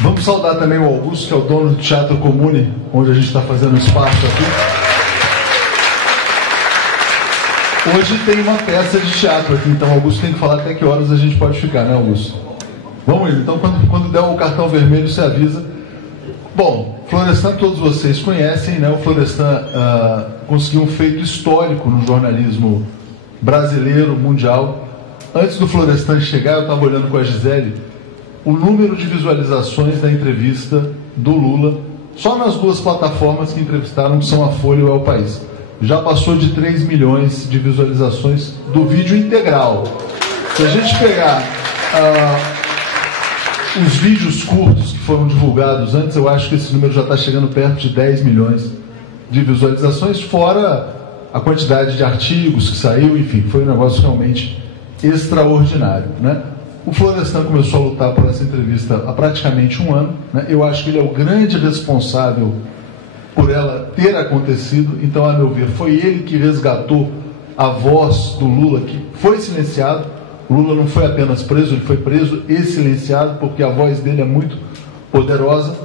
Vamos saudar também o Augusto, que é o dono do Teatro Comune, onde a gente está fazendo espaço aqui. Hoje tem uma peça de teatro aqui, então o Augusto tem que falar até que horas a gente pode ficar, né, Augusto? Vamos ir, então quando der o cartão vermelho, você avisa. Bom, Florestan todos vocês conhecem, né? O Florestan conseguiu um feito histórico no jornalismo brasileiro, mundial. Antes do Florestan chegar, eu estava olhando com a Gisele o número de visualizações da entrevista do Lula, só nas duas plataformas que entrevistaram, que são a Folha e o El País. Já passou de 3 milhões de visualizações do vídeo integral. Se a gente pegar os vídeos curtos que foram divulgados antes, eu acho que esse número já está chegando perto de 10 milhões de visualizações, fora a quantidade de artigos que saiu, enfim, foi um negócio realmente extraordinário, né? O Florestan começou a lutar por essa entrevista há praticamente um ano, né? Eu acho que ele é o grande responsável por ela ter acontecido. Então, a meu ver, foi ele que resgatou a voz do Lula, que foi silenciado. O Lula não foi apenas preso, ele foi preso e silenciado, porque a voz dele é muito poderosa.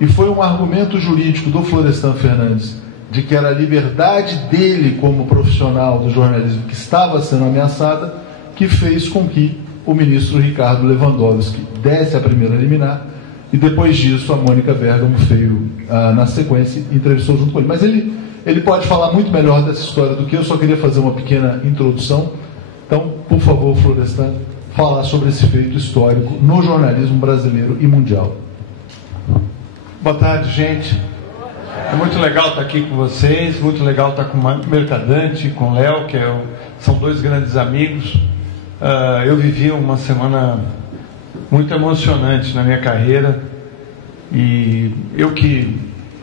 E foi um argumento jurídico do Florestan Fernandes, de que era a liberdade dele como profissional do jornalismo que estava sendo ameaçada, que fez com que o ministro Ricardo Lewandowski desse a primeira liminar, e depois disso a Mônica Bergamo veio na sequência e entrevistou junto com ele. Mas ele pode falar muito melhor dessa história do que eu, só queria fazer uma pequena introdução. Então, por favor, Florestan, falar sobre esse feito histórico no jornalismo brasileiro e mundial. Boa tarde, gente. É muito legal estar aqui com vocês, muito legal estar com o Mercadante, com o Léo, que são dois grandes amigos. Eu vivi uma semana muito emocionante na minha carreira, e eu que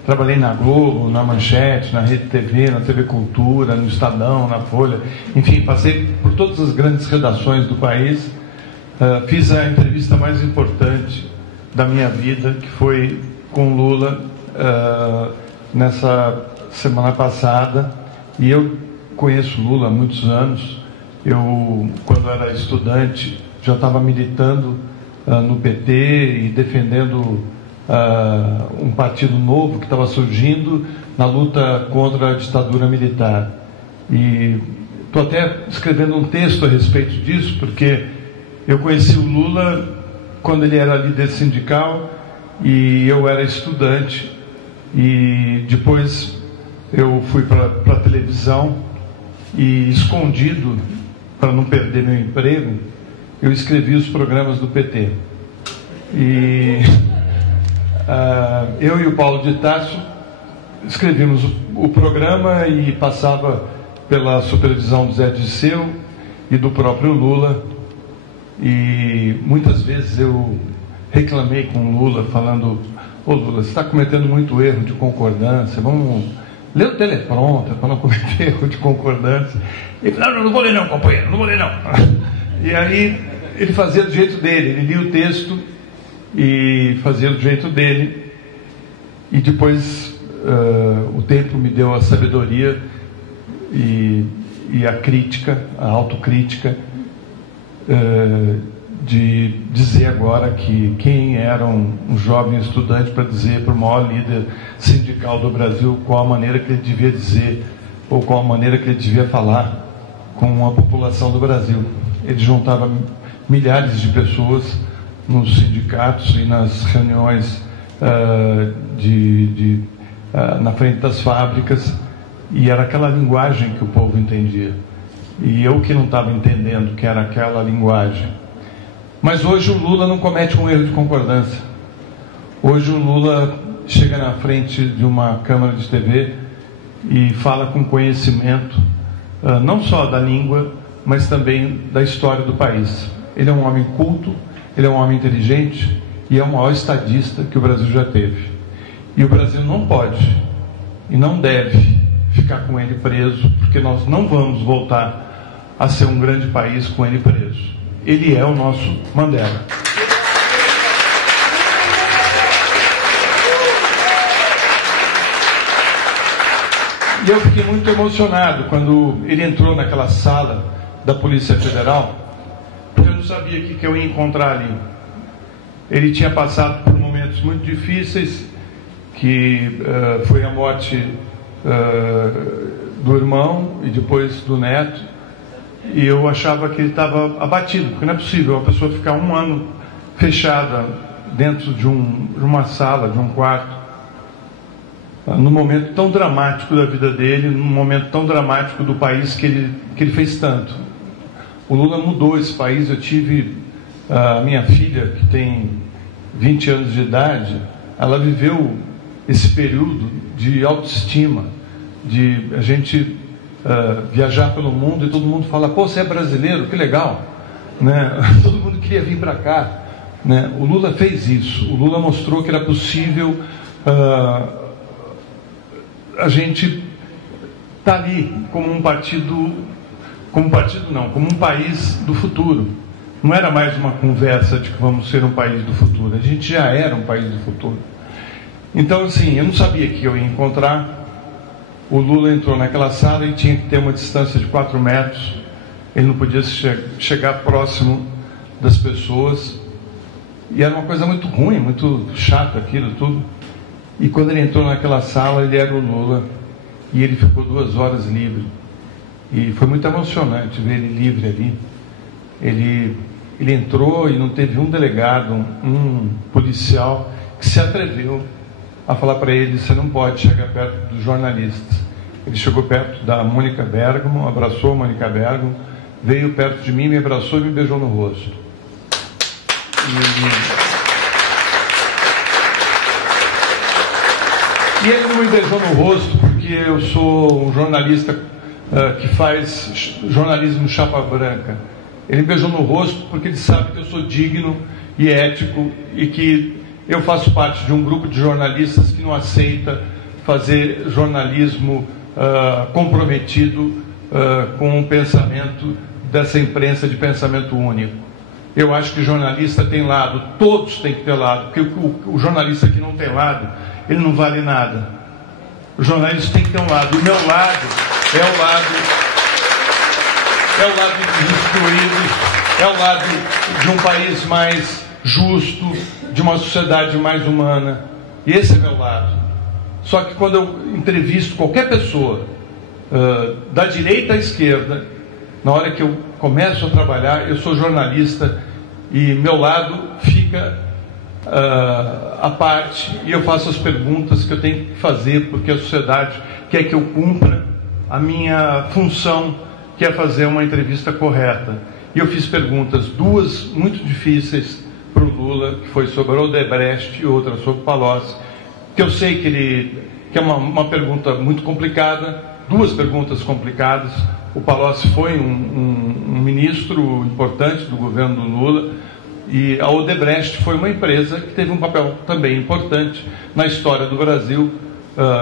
trabalhei na Globo, na Manchete, na Rede TV, na TV Cultura, no Estadão, na Folha, enfim, passei por todas as grandes redações do país, fiz a entrevista mais importante da minha vida, que foi com Lula nessa semana passada, e eu conheço Lula há muitos anos. Eu, quando era estudante, já estava militando no PT e defendendo um partido novo que estava surgindo na luta contra a ditadura militar. E estou até escrevendo um texto a respeito disso, porque eu conheci o Lula quando ele era líder sindical e eu era estudante, e depois eu fui para a televisão e, escondido, para não perder meu emprego, eu escrevi os programas do PT. E eu e o Paulo de Tarso escrevíamos o programa, e passava pela supervisão do Zé Disseu e do próprio Lula. E muitas vezes eu reclamei com o Lula, falando: ô Lula, você está cometendo muito erro de concordância, vamos ler o teleprompter para não cometer erro de concordância. Ele falou: não vou ler não, companheiro, não vou ler não. E aí ele fazia do jeito dele, ele lia o texto e fazia do jeito dele, e depois o tempo me deu a sabedoria e a crítica, a autocrítica, de dizer agora que quem era um jovem estudante para dizer para o maior líder sindical do Brasil qual a maneira que ele devia dizer, ou qual a maneira que ele devia falar com a população do Brasil. Ele juntava milhares de pessoas nos sindicatos e nas reuniões na frente das fábricas, e era aquela linguagem que o povo entendia. E eu que não estava entendendo que era aquela linguagem. Mas hoje o Lula não comete um erro de concordância. Hoje o Lula chega na frente de uma câmara de TV e fala com conhecimento, não só da língua, mas também da história do país. Ele é um homem culto, ele é um homem inteligente e é o maior estadista que o Brasil já teve. E o Brasil não pode e não deve ficar com ele preso, porque nós não vamos voltar a ser um grande país com ele preso. Ele é o nosso Mandela. E eu fiquei muito emocionado quando ele entrou naquela sala da Polícia Federal, porque eu não sabia o que eu ia encontrar ali. Ele tinha passado por momentos muito difíceis, que foi a morte do irmão e depois do neto, e eu achava que ele estava abatido, porque não é possível uma pessoa ficar um ano fechada dentro de uma sala, de um quarto, num momento tão dramático da vida dele, num momento tão dramático do país que ele fez tanto. O Lula mudou esse país. Eu tive a minha filha, que tem 20 anos de idade, ela viveu esse período de autoestima, de a gente viajar pelo mundo e todo mundo fala: pô, você é brasileiro, que legal, né? Todo mundo queria vir para cá, né? O Lula fez isso. O Lula mostrou que era possível a gente estar ali como um partido, como um país do futuro. Não era mais uma conversa de que vamos ser um país do futuro, a gente já era um país do futuro. Então, assim, eu não sabia que eu ia encontrar. O Lula entrou naquela sala e tinha que ter uma distância de 4 metros, ele não podia chegar próximo das pessoas, e era uma coisa muito ruim, muito chata aquilo tudo. E quando ele entrou naquela sala, ele era o Lula, e ele ficou 2 horas livre, e foi muito emocionante ver ele livre ali. Ele entrou e não teve um delegado, um policial que se atreveu a falar para ele: você não pode chegar perto dos jornalistas. Ele chegou perto da Mônica Bergamo, abraçou a Mônica Bergamo, veio perto de mim, me abraçou e me beijou no rosto. E ele não me beijou no rosto porque eu sou um jornalista que faz jornalismo chapa branca. Ele me beijou no rosto porque ele sabe que eu sou digno e ético, e que eu faço parte de um grupo de jornalistas que não aceita fazer jornalismo comprometido com o pensamento dessa imprensa de pensamento único. Eu acho que jornalista tem lado, todos têm que ter lado, porque o jornalista que não tem lado, ele não vale nada. O jornalista tem que ter um lado. O meu lado é o lado dos excluídos, é o lado de um país mais justo, de uma sociedade mais humana. E esse é meu lado. Só que quando eu entrevisto qualquer pessoa, da direita à esquerda, na hora que eu começo a trabalhar, eu sou jornalista e meu lado fica à parte, e eu faço as perguntas que eu tenho que fazer, porque a sociedade quer que eu cumpra a minha função, que é fazer uma entrevista correta. E eu fiz perguntas, 2 muito difíceis para o Lula, que foi sobre o Odebrecht e outra sobre o Palocci, que eu sei que é uma pergunta muito complicada, 2 perguntas complicadas. O Palocci foi um ministro importante do governo do Lula, e a Odebrecht foi uma empresa que teve um papel também importante na história do Brasil,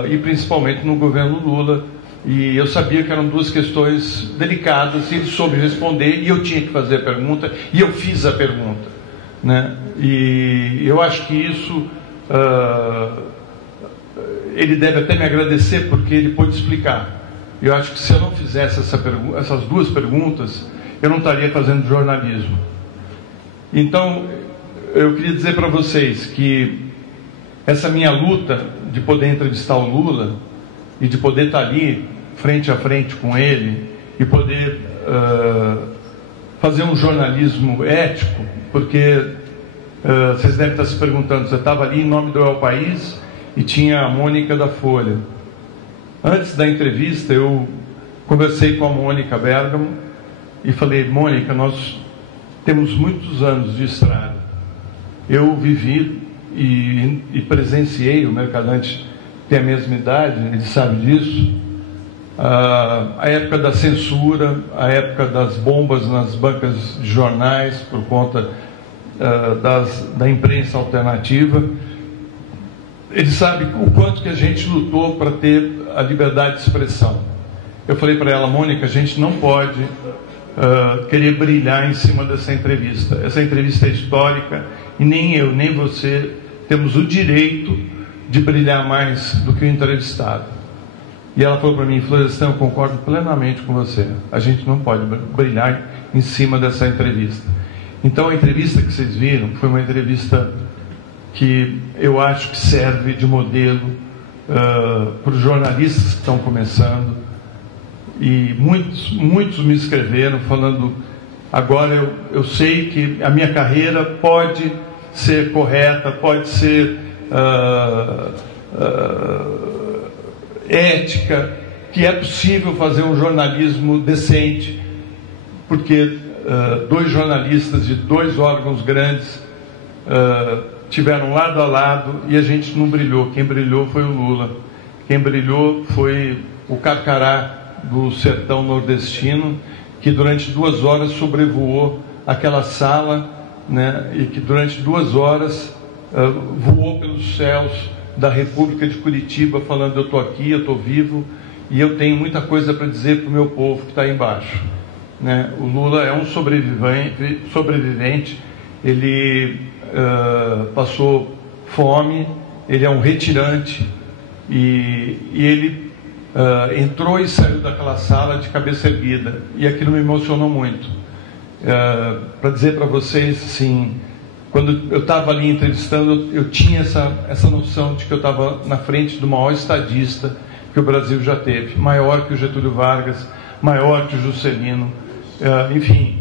e principalmente no governo Lula. E eu sabia que eram 2 questões delicadas, e ele soube responder, e eu tinha que fazer a pergunta, e eu fiz a pergunta, né? E eu acho que isso ele deve até me agradecer, porque ele pôde explicar. Eu acho que se eu não fizesse essas 2 perguntas, eu não estaria fazendo jornalismo. Então, eu queria dizer para vocês que essa minha luta de poder entrevistar o Lula e de poder estar ali frente a frente com ele e poder fazer um jornalismo ético, porque vocês devem estar se perguntando, você estava ali em nome do El País e tinha a Mônica da Folha. Antes da entrevista, eu conversei com a Mônica Bergamo e falei: Mônica, nós temos muitos anos de estrada. Eu vivi e presenciei, o Mercadante tem a mesma idade, ele sabe disso, a época da censura, a época das bombas nas bancas de jornais por conta da imprensa alternativa. Ele sabe o quanto que a gente lutou para ter a liberdade de expressão. Eu falei para ela: Mônica, a gente não pode querer brilhar em cima dessa entrevista. Essa entrevista é histórica e nem eu, nem você temos o direito de brilhar mais do que o entrevistado. E ela falou para mim: Florestan, eu concordo plenamente com você. A gente não pode brilhar em cima dessa entrevista. Então a entrevista que vocês viram foi uma entrevista que eu acho que serve de modelo para os jornalistas que estão começando, e muitos me escreveram falando: agora eu sei que a minha carreira pode ser correta, pode ser ética, que é possível fazer um jornalismo decente, porque dois jornalistas de dois órgãos grandes tiveram lado a lado e a gente não brilhou. Quem brilhou foi o Lula. Quem brilhou foi o Carcará do sertão nordestino, que durante 2 horas sobrevoou aquela sala, né, e que durante 2 horas voou pelos céus da República de Curitiba falando: eu estou aqui, eu estou vivo e eu tenho muita coisa para dizer para o meu povo que está aí embaixo, né? O Lula é um sobrevivente, ele passou fome, ele é um retirante, e ele entrou e saiu daquela sala de cabeça erguida, e aquilo me emocionou muito. Para dizer para vocês, assim, quando eu estava ali entrevistando, eu tinha essa noção de que eu estava na frente do maior estadista que o Brasil já teve, maior que o Getúlio Vargas, maior que o Juscelino, enfim.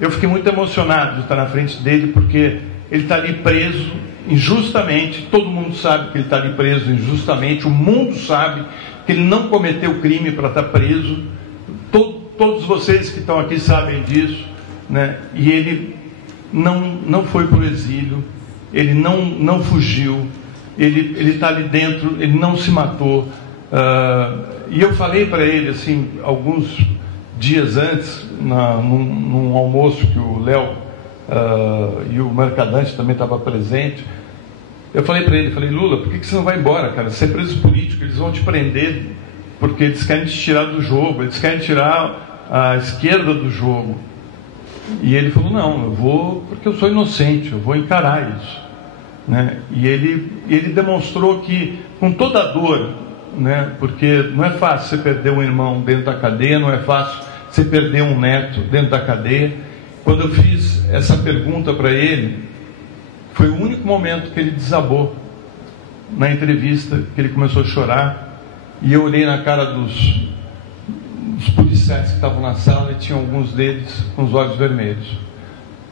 Eu fiquei muito emocionado de estar na frente dele, porque ele está ali preso injustamente. Todo mundo sabe que ele está ali preso injustamente. O mundo sabe que ele não cometeu crime para estar preso. Todos vocês que estão aqui sabem disso, né? E ele não foi para o exílio, ele não fugiu, ele está ali dentro, ele não se matou. E eu falei para ele, assim, alguns dias antes, num almoço que o Léo e o Mercadante também estavam presentes, eu falei para ele, Lula, por que você não vai embora, cara? Você é preso político, eles vão te prender, porque eles querem te tirar do jogo, eles querem tirar a esquerda do jogo. E ele falou: não, eu vou porque eu sou inocente, eu vou encarar isso, né? E ele demonstrou que, com toda a dor, né? Porque não é fácil você perder um irmão dentro da cadeia, não é fácil você perder um neto dentro da cadeia. Quando eu fiz essa pergunta para ele, foi o único momento que ele desabou na entrevista, que ele começou a chorar, e eu olhei na cara dos policiais que estavam na sala, e tinha alguns deles com os olhos vermelhos,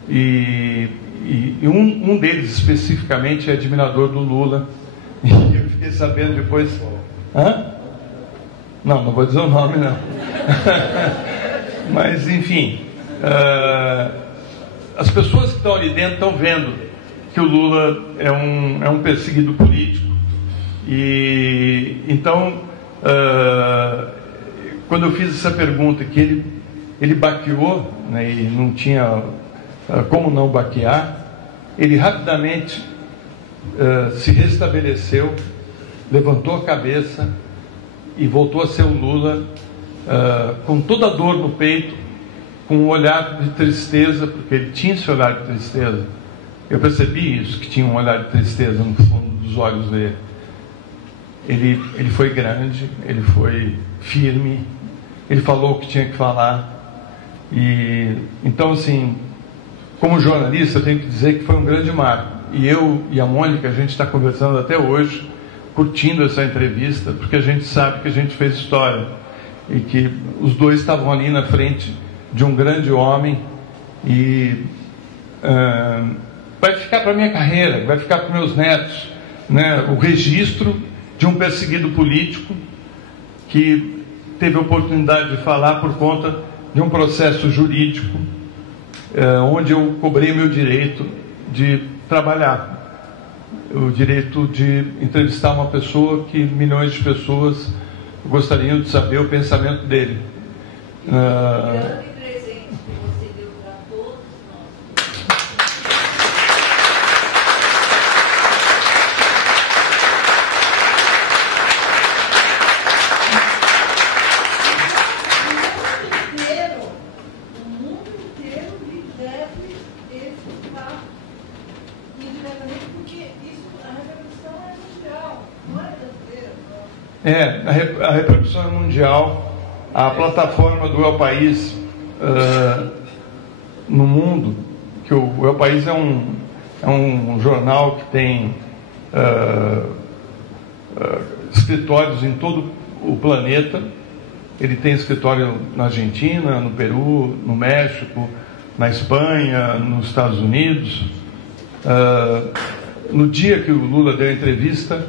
e um deles especificamente é admirador do Lula, e eu fiquei sabendo depois. Não vou dizer o nome, não. Mas enfim, as pessoas que estão ali dentro estão vendo que o Lula é um perseguido político, e então quando eu fiz essa pergunta, que ele baqueou, né, e não tinha como não baquear, ele rapidamente se restabeleceu, levantou a cabeça e voltou a ser o Lula, com toda a dor no peito, com um olhar de tristeza, porque ele tinha esse olhar de tristeza. Eu percebi isso, que tinha um olhar de tristeza no fundo dos olhos dele. Ele foi grande, ele foi firme, ele falou o que tinha que falar. E então, assim, como jornalista, eu tenho que dizer que foi um grande marco. E eu e a Mônica, a gente está conversando até hoje, curtindo essa entrevista, porque a gente sabe que a gente fez história, e que os dois estavam ali na frente de um grande homem, e vai ficar para a minha carreira, vai ficar para meus netos, né, o registro de um perseguido político que teve a oportunidade de falar por conta de um processo jurídico, onde eu cobrei meu direito de trabalhar, o direito de entrevistar uma pessoa que milhões de pessoas gostariam de saber o pensamento dele. A repercussão é mundial. A plataforma do El País no mundo, que o El País é um jornal que tem escritórios em todo o planeta. Ele tem escritório na Argentina, no Peru, no México, na Espanha, nos Estados Unidos. No dia que o Lula deu a entrevista,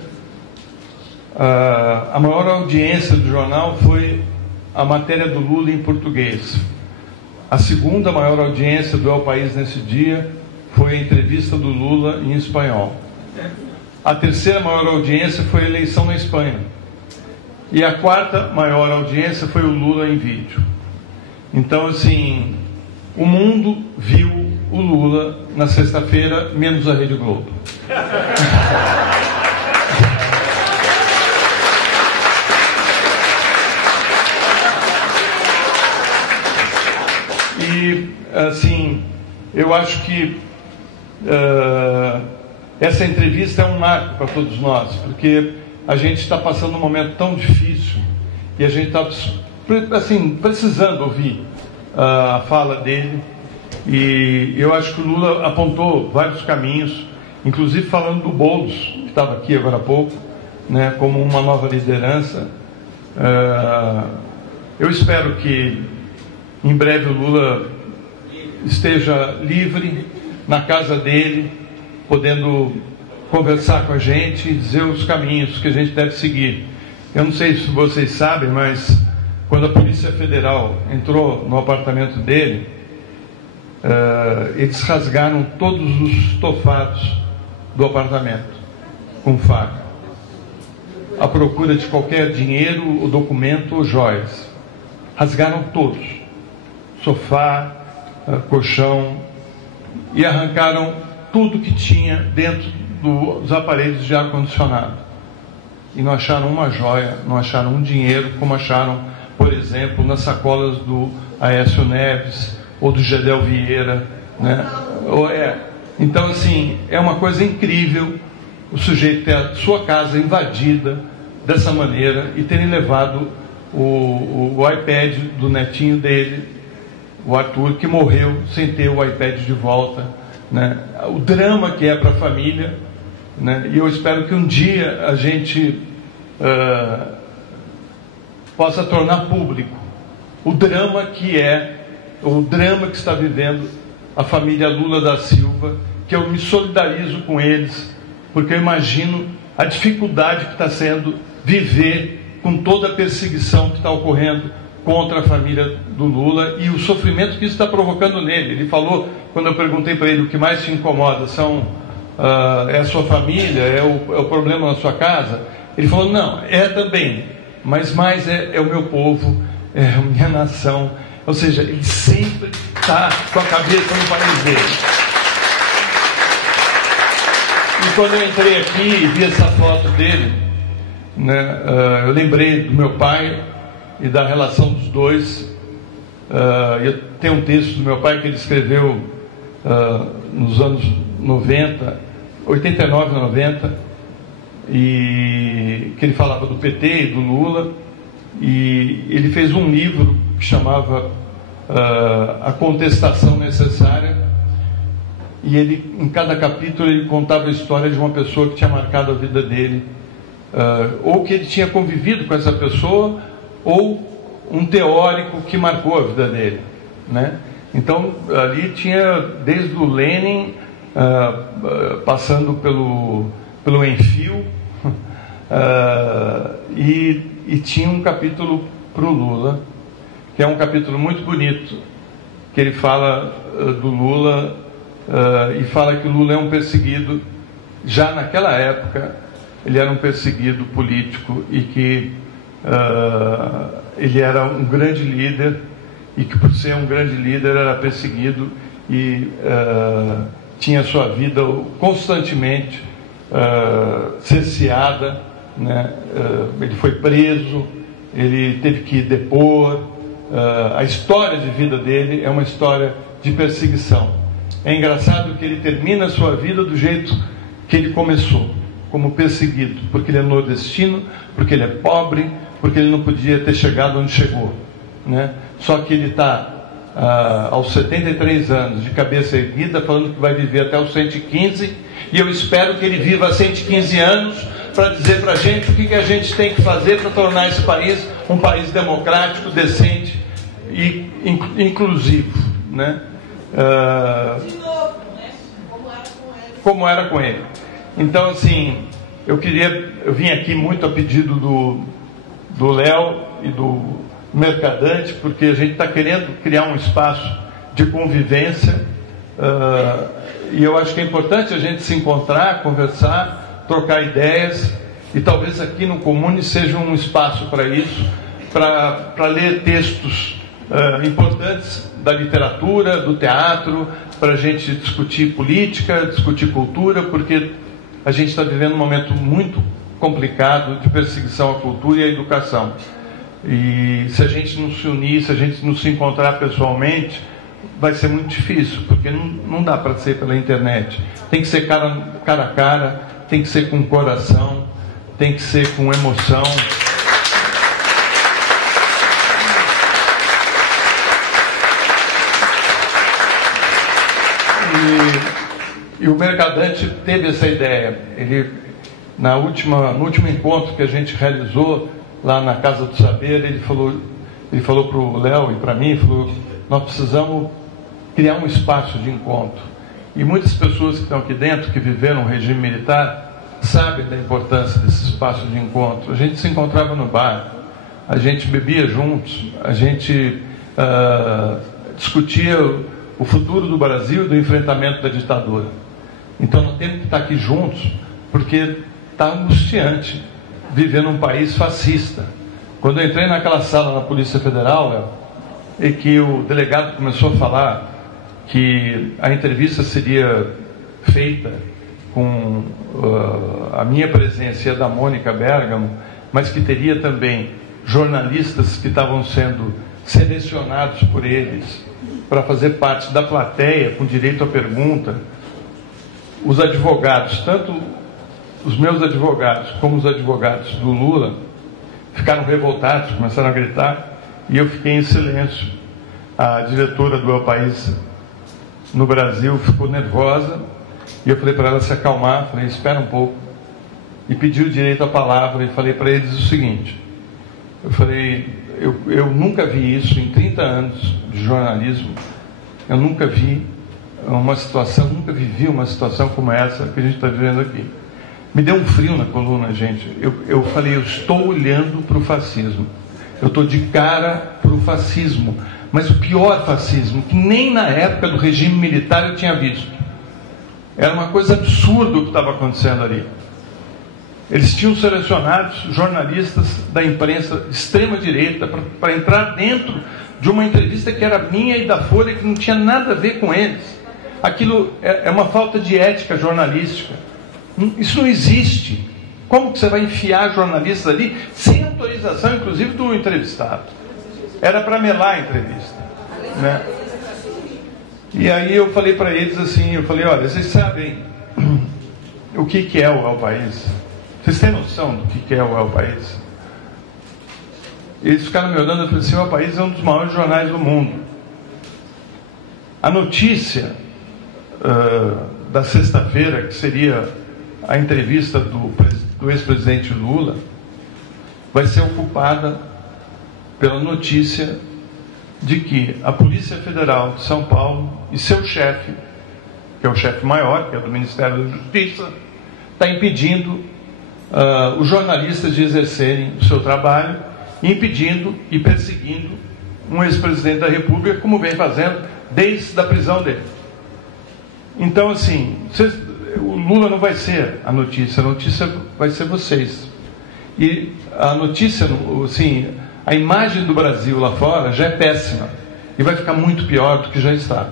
a maior audiência do jornal foi a matéria do Lula em português. A segunda maior audiência do El País nesse dia foi a entrevista do Lula em espanhol. A terceira maior audiência foi a eleição na Espanha. E a quarta maior audiência foi o Lula em vídeo. Então, assim, o mundo viu o Lula na sexta-feira, menos a Rede Globo. E, assim, eu acho que essa entrevista é um marco para todos nós, porque a gente está passando um momento tão difícil e a gente está, assim, precisando ouvir a fala dele. E eu acho que o Lula apontou vários caminhos, inclusive falando do Boulos, que estava aqui agora há pouco, né, como uma nova liderança. Eu espero que em breve o Lula esteja livre na casa dele, podendo conversar com a gente e dizer os caminhos que a gente deve seguir. Eu não sei se vocês sabem, mas quando a Polícia Federal entrou no apartamento dele, eles rasgaram todos os estofados do apartamento com faca, à procura de qualquer dinheiro, ou documento ou joias. Rasgaram todos, sofá, colchão, e arrancaram tudo que tinha dentro dos aparelhos de ar-condicionado. E não acharam uma joia, não acharam um dinheiro, como acharam, por exemplo, nas sacolas do Aécio Neves ou do Gedel Vieira, né? Então, assim, é uma coisa incrível o sujeito ter a sua casa invadida dessa maneira e terem levado o iPad do netinho dele, o Arthur, que morreu sem ter o iPad de volta, né? O drama que é para a família, né? E eu espero que um dia a gente possa tornar público o drama que está vivendo a família Lula da Silva, que eu me solidarizo com eles, porque eu imagino a dificuldade que está sendo viver com toda a perseguição que está ocorrendo contra a família do Lula e o sofrimento que isso está provocando nele. Ele falou, quando eu perguntei para ele o que mais te incomoda é a sua família, é o problema na sua casa, ele falou, não, é também, mas mais é o meu povo, é a minha nação. Ou seja, ele sempre está com a cabeça no país dele. E quando eu entrei aqui e vi essa foto dele, né, eu lembrei do meu pai e da relação dos dois. Tem um texto do meu pai que ele escreveu nos anos 90, 89, 90, e que ele falava do PT e do Lula, e ele fez um livro que chamava A Contestação Necessária, e ele, em cada capítulo, ele contava a história de uma pessoa que tinha marcado a vida dele, ou que ele tinha convivido com essa pessoa, ou um teórico que marcou a vida dele, né? Então, ali tinha desde o Lenin, passando pelo Enfio, e tinha um capítulo para o Lula, que é um capítulo muito bonito, que ele fala do Lula, e fala que o Lula é um perseguido. Já naquela época ele era um perseguido político, e que ele era um grande líder, e que por ser um grande líder era perseguido e tinha sua vida constantemente cerceada, né? Ele foi preso, ele teve que depor. A história de vida dele é uma história de perseguição. É engraçado que ele termina a sua vida do jeito que ele começou, como perseguido, porque ele é nordestino, porque ele é pobre, porque ele não podia ter chegado onde chegou, né? Só que ele está aos 73 anos, de cabeça erguida, falando que vai viver até os 115, e eu espero que ele viva 115 anos para dizer para a gente o que a gente tem que fazer para tornar esse país um país democrático, decente e inclusivo, né? Como era com ele. Então, assim, eu vim aqui muito a pedido do Léo e do Mercadante, porque a gente está querendo criar um espaço de convivência, e eu acho que é importante a gente se encontrar, conversar, trocar ideias, e talvez aqui no Comune seja um espaço para isso, para ler textos importantes da literatura, do teatro, para a gente discutir política, discutir cultura, porque a gente está vivendo um momento muito complicado de perseguição à cultura e à educação. E se a gente não se unir, se a gente não se encontrar pessoalmente, vai ser muito difícil, porque não dá para ser pela internet. Tem que ser cara a cara, tem que ser com coração, tem que ser com emoção. E o Mercadante teve essa ideia. Ele, no último encontro que a gente realizou lá na Casa do Saber, ele falou para o Léo e para mim, falou: nós precisamos criar um espaço de encontro. E muitas pessoas que estão aqui dentro, que viveram o regime militar, sabem da importância desse espaço de encontro. A gente se encontrava no bar, a gente bebia juntos, a gente discutia o futuro do Brasil e do enfrentamento da ditadura. Então nós temos que estar aqui juntos, porque está angustiante viver num país fascista. Quando eu entrei naquela sala na Polícia Federal, Léo, e que o delegado começou a falar que a entrevista seria feita com a minha presença e a da Mônica Bergamo, mas que teria também jornalistas que estavam sendo selecionados por eles para fazer parte da plateia, com direito à pergunta. Os advogados, tanto os meus advogados como os advogados do Lula, ficaram revoltados, começaram a gritar, e eu fiquei em silêncio. A diretora do El País no Brasil ficou nervosa, e eu falei para ela se acalmar, falei: espera um pouco, e pedi o direito à palavra, e falei para eles o seguinte: eu falei, eu nunca vi isso em 30 anos de jornalismo, eu nunca vi nunca vivi uma situação como essa que a gente está vivendo aqui. Me deu um frio na coluna, gente. Eu falei: eu estou olhando para o fascismo, eu estou de cara para o fascismo, mas o pior fascismo, que nem na época do regime militar eu tinha visto. Era uma coisa absurda o que estava acontecendo ali. Eles tinham selecionado jornalistas da imprensa extrema-direita para entrar dentro de uma entrevista que era minha e da Folha, que não tinha nada a ver com eles. Aquilo é uma falta de ética jornalística. Isso não existe. Como que você vai enfiar jornalistas ali sem autorização, inclusive, do entrevistado? Era para melar a entrevista, né? E aí eu falei para eles assim, eu falei: olha, vocês sabem o que é o El País? Vocês têm noção do que é o El País? Eles ficaram me olhando e eu falei assim: o El País é um dos maiores jornais do mundo. A notícia da sexta-feira, que seria a entrevista do ex-presidente Lula, vai ser ocupada pela notícia de que a Polícia Federal de São Paulo e seu chefe, que é o chefe maior, que é do Ministério da Justiça, está impedindo os jornalistas de exercerem o seu trabalho, impedindo e perseguindo um ex-presidente da República, como vem fazendo desde a prisão dele. Então, assim, o Lula não vai ser a notícia vai ser vocês. E a notícia, assim, a imagem do Brasil lá fora já é péssima, e vai ficar muito pior do que já está.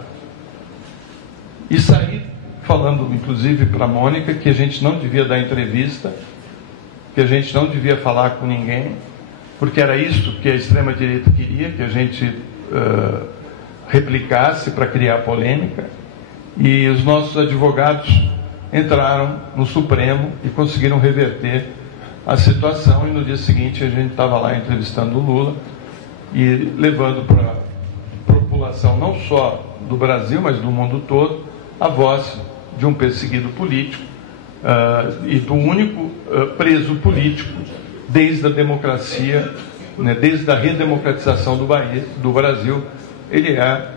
E saí falando, inclusive, para a Mônica, que a gente não devia dar entrevista, que a gente não devia falar com ninguém, porque era isso que a extrema-direita queria, que a gente replicasse para criar polêmica. E os nossos advogados entraram no Supremo e conseguiram reverter a situação, e no dia seguinte a gente estava lá entrevistando o Lula e levando para a população, não só do Brasil, mas do mundo todo, a voz de um perseguido político e do único preso político desde a democracia, né, desde a redemocratização do Brasil. Ele é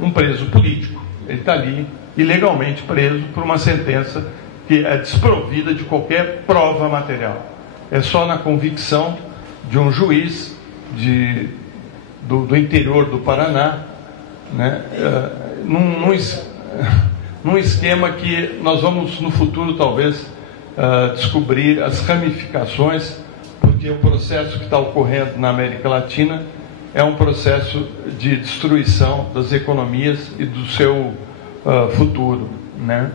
um preso político. Ele está ali ilegalmente preso por uma sentença que é desprovida de qualquer prova material. É só na convicção de um juiz do interior do Paraná, né, num esquema que nós vamos no futuro talvez descobrir as ramificações, porque o processo que está ocorrendo na América Latina é um processo de destruição das economias e do seu futuro, né?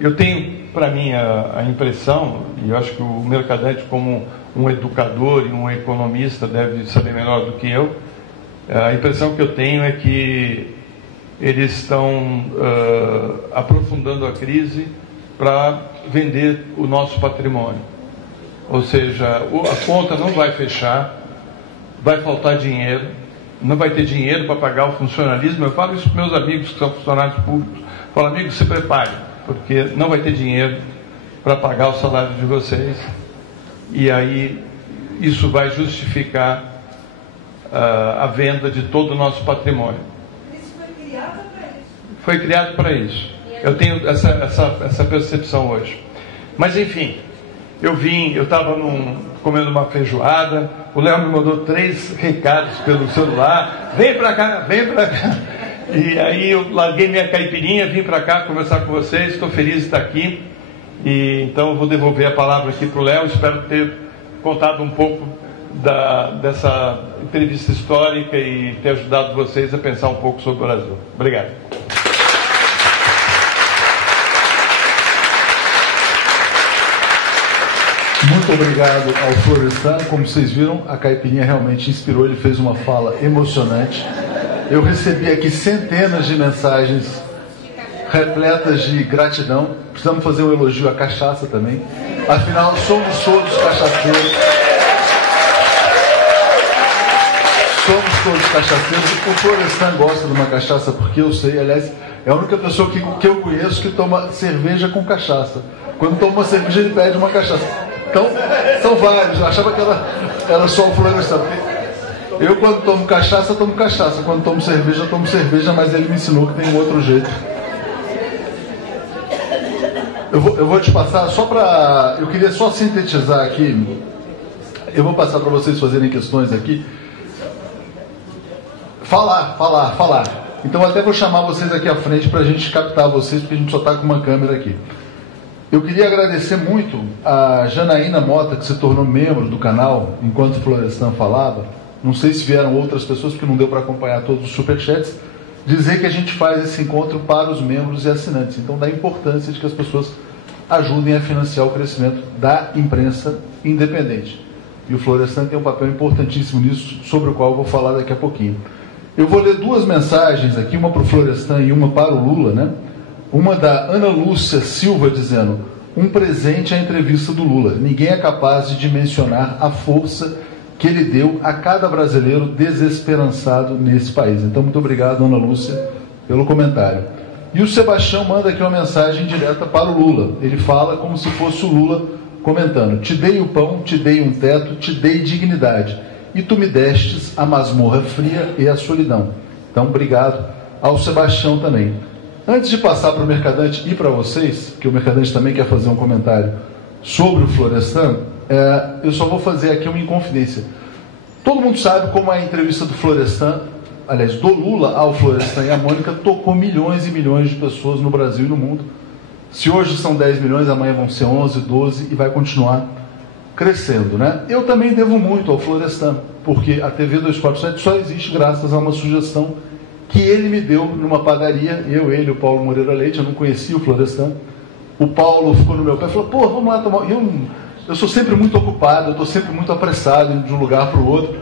Eu tenho para mim a impressão, e eu acho que o Mercadante, como um educador e um economista, deve saber melhor do que eu, a impressão que eu tenho é que eles estão aprofundando a crise para vender o nosso patrimônio. Ou seja, a conta não vai fechar, vai faltar dinheiro, não vai ter dinheiro para pagar o funcionalismo. Eu falo isso para meus amigos que são funcionários públicos. Falo, amigos, se preparem, porque não vai ter dinheiro para pagar o salário de vocês. E aí isso vai justificar a venda de todo o nosso patrimônio. Isso foi criado para isso? Foi criado para isso. Eu tenho essa percepção hoje. Mas enfim, eu estava comendo uma feijoada, o Léo me mandou 3 recados pelo celular: vem para cá, vem para cá. E aí eu larguei minha caipirinha, vim para cá conversar com vocês, estou feliz de estar aqui. E então eu vou devolver a palavra aqui para o Léo. Espero ter contado um pouco dessa entrevista histórica e ter ajudado vocês a pensar um pouco sobre o Brasil. Obrigado. Muito obrigado ao Florestan. Como vocês viram, a caipirinha realmente inspirou. Ele fez uma fala emocionante. Eu recebi aqui centenas de mensagens repletas de gratidão. Precisamos fazer um elogio à cachaça também. Afinal, somos todos cachaceiros. Somos todos cachaceiros. O Florestan gosta de uma cachaça, porque eu sei, aliás, é a única pessoa que eu conheço que toma cerveja com cachaça. Quando toma uma cerveja, ele pede uma cachaça. Então, são vários. Eu achava que era só o Florestan. Eu, quando tomo cachaça, tomo cachaça. Quando tomo cerveja, mas ele me ensinou que tem um outro jeito. Eu vou te passar só para... Eu queria só sintetizar aqui. Eu vou passar para vocês fazerem questões aqui. Falar. Então, até vou chamar vocês aqui à frente para a gente captar vocês, porque a gente só está com uma câmera aqui. Eu queria agradecer muito a Janaína Mota, que se tornou membro do canal enquanto o Florestan falava. Não sei se vieram outras pessoas, porque não deu para acompanhar todos os superchats. Dizer que a gente faz esse encontro para os membros e assinantes. Então, da importância de que as pessoas ajudem a financiar o crescimento da imprensa independente. E o Florestan tem um papel importantíssimo nisso, sobre o qual eu vou falar daqui a pouquinho. Eu vou ler 2 mensagens aqui, uma para o Florestan e uma para o Lula, né? Uma da Ana Lúcia Silva dizendo: um presente à entrevista do Lula. Ninguém é capaz de dimensionar a força que ele deu a cada brasileiro desesperançado nesse país. Então, muito obrigado, Ana Lúcia, pelo comentário. E o Sebastião manda aqui uma mensagem direta para o Lula. Ele fala como se fosse o Lula comentando: te dei o pão, te dei um teto, te dei dignidade, e tu me destes a masmorra fria e a solidão. Então, obrigado ao Sebastião também. Antes de passar para o Mercadante e para vocês, que o Mercadante também quer fazer um comentário sobre o Florestan, eu só vou fazer aqui uma inconfidência. Todo mundo sabe como a entrevista do Florestan, aliás, do Lula ao Florestan e à Mônica, tocou milhões e milhões de pessoas no Brasil e no mundo. Se hoje são 10 milhões, amanhã vão ser 11, 12 e vai continuar crescendo, né? Eu também devo muito ao Florestan, porque a TV 247 só existe graças a uma sugestão que ele me deu numa padaria, ele, o Paulo Moreira Leite. Eu não conhecia o Florestan. O Paulo ficou no meu pé e falou: pô, vamos lá tomar... Eu sou sempre muito ocupado, eu estou sempre muito apressado de um lugar para o outro.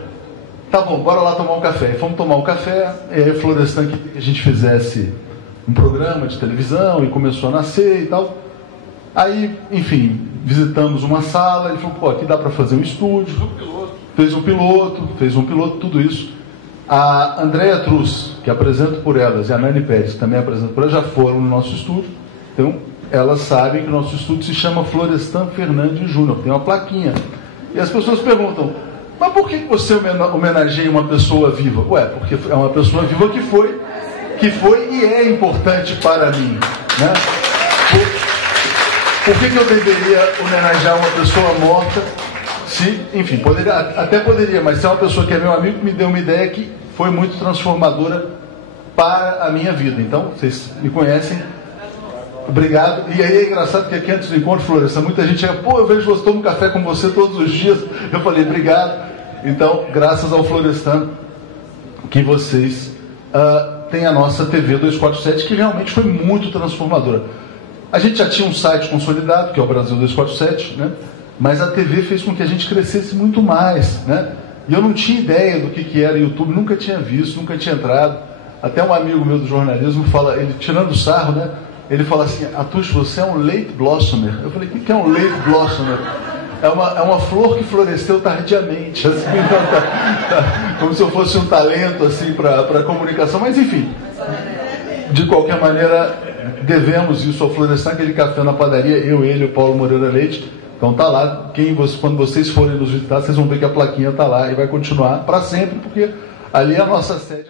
Tá bom, bora lá tomar um café. E fomos tomar um café, e aí o Florestan queria que a gente fizesse um programa de televisão, e começou a nascer e tal. Aí, enfim, visitamos uma sala, ele falou: pô, aqui dá para fazer um estúdio. Fez um piloto, tudo isso. A Andréia Truz, que apresento por elas, e a Nani Pérez, que também apresento por elas, já foram no nosso estúdio. Então, elas sabem que o nosso estúdio se chama Florestan Fernandes Júnior, tem uma plaquinha. E as pessoas perguntam, mas por que você homenageia uma pessoa viva? Ué, porque é uma pessoa viva que foi e é importante para mim, né? Por que eu deveria homenagear uma pessoa morta? Se, enfim, até poderia, mas se é uma pessoa que é meu amigo, me deu uma ideia que foi muito transformadora para a minha vida. Então, vocês me conhecem. Obrigado. E aí é engraçado que aqui antes do encontro, Florestan, muita gente chega, pô, eu vejo você, tomo café com você todos os dias. Eu falei, obrigado. Então, graças ao Florestan, que vocês têm a nossa TV 247, que realmente foi muito transformadora. A gente já tinha um site consolidado, que é o Brasil 247, né? Mas a TV fez com que a gente crescesse muito mais, né? E eu não tinha ideia do que era YouTube, nunca tinha visto, nunca tinha entrado. Até um amigo meu do jornalismo fala, ele tirando sarro, né? Ele fala assim, Atush, você é um late blossomer. Eu falei, o que é um late blossomer? É uma flor que floresceu tardiamente, assim, como se eu fosse um talento assim, para a comunicação, mas enfim, de qualquer maneira, devemos isso ao Florestan, aquele café na padaria, eu, ele, o Paulo Moreira Leite. Então tá lá, quando vocês forem nos visitar, vocês vão ver que a plaquinha tá lá e vai continuar para sempre, porque ali é a nossa sede.